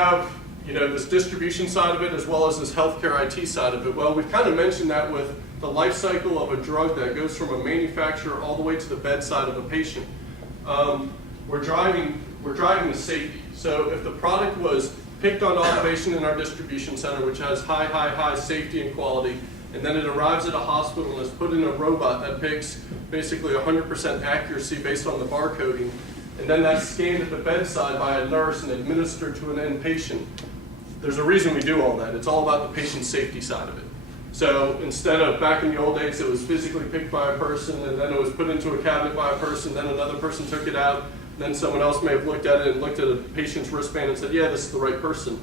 have this distribution side of it as well as this healthcare IT side of it. Well, we've kind of mentioned that with the life cycle of a drug that goes from a manufacturer all the way to the bedside of a patient. We're driving the safety. So if the product was picked on automation in our distribution center, which has high safety and quality, and then it arrives at a hospital and is put in a robot that picks basically 100% accuracy based on the barcoding, and then that's scanned at the bedside by a nurse and administered to an end patient. There's a reason we do all that. It's all about the patient safety side of it. So instead of back in the old days, it was physically picked by a person, and then it was put into a cabinet by a person, then another person took it out, then someone else may have looked at it and looked at a patient's wristband and said, yeah, this is the right person.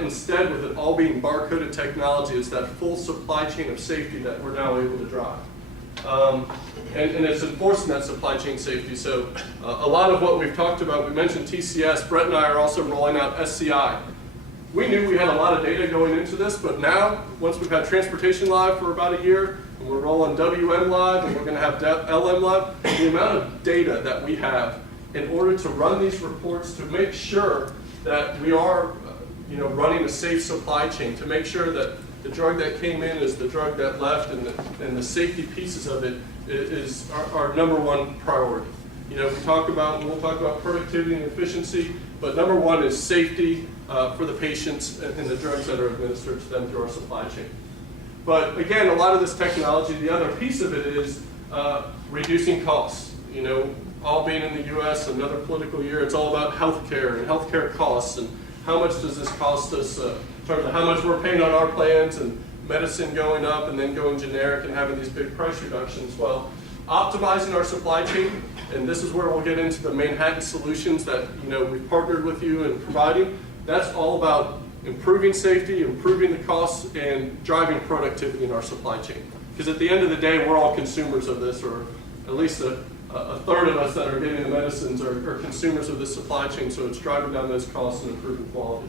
Instead, with it all being barcoded technology, it's that full supply chain of safety that we're now able to drive. And it's enforcing that supply chain safety. So a lot of what we've talked about, we mentioned TCS, Brett and I are also rolling out SCI. We knew we had a lot of data going into this, but now, once we've had Transportation Live for about a year, and we're rolling WM Live, and we're going to have LM Live, the amount of data that we have in order to run these reports to make sure that we are running a safe supply chain, to make sure that the drug that came in is the drug that left, and the safety pieces of it is our number one priority. We'll talk about productivity and efficiency, but number one is safety for the patients and the drugs that are administered to them through our supply chain. But again, a lot of this technology, the other piece of it is reducing costs. All being in the U.S., another political year, it's all about healthcare and healthcare costs and how much does this cost us in terms of how much we're paying on our plans and medicine going up and then going generic and having these big price reductions. Well, optimizing our supply chain, and this is where we'll get into the Manhattan solutions that we've partnered with you in providing. That's all about improving safety, improving the costs, and driving productivity in our supply chain. Because at the end of the day, we're all consumers of this, or at least a third of us that are getting the medicines are consumers of this supply chain, so it's driving down those costs and improving quality.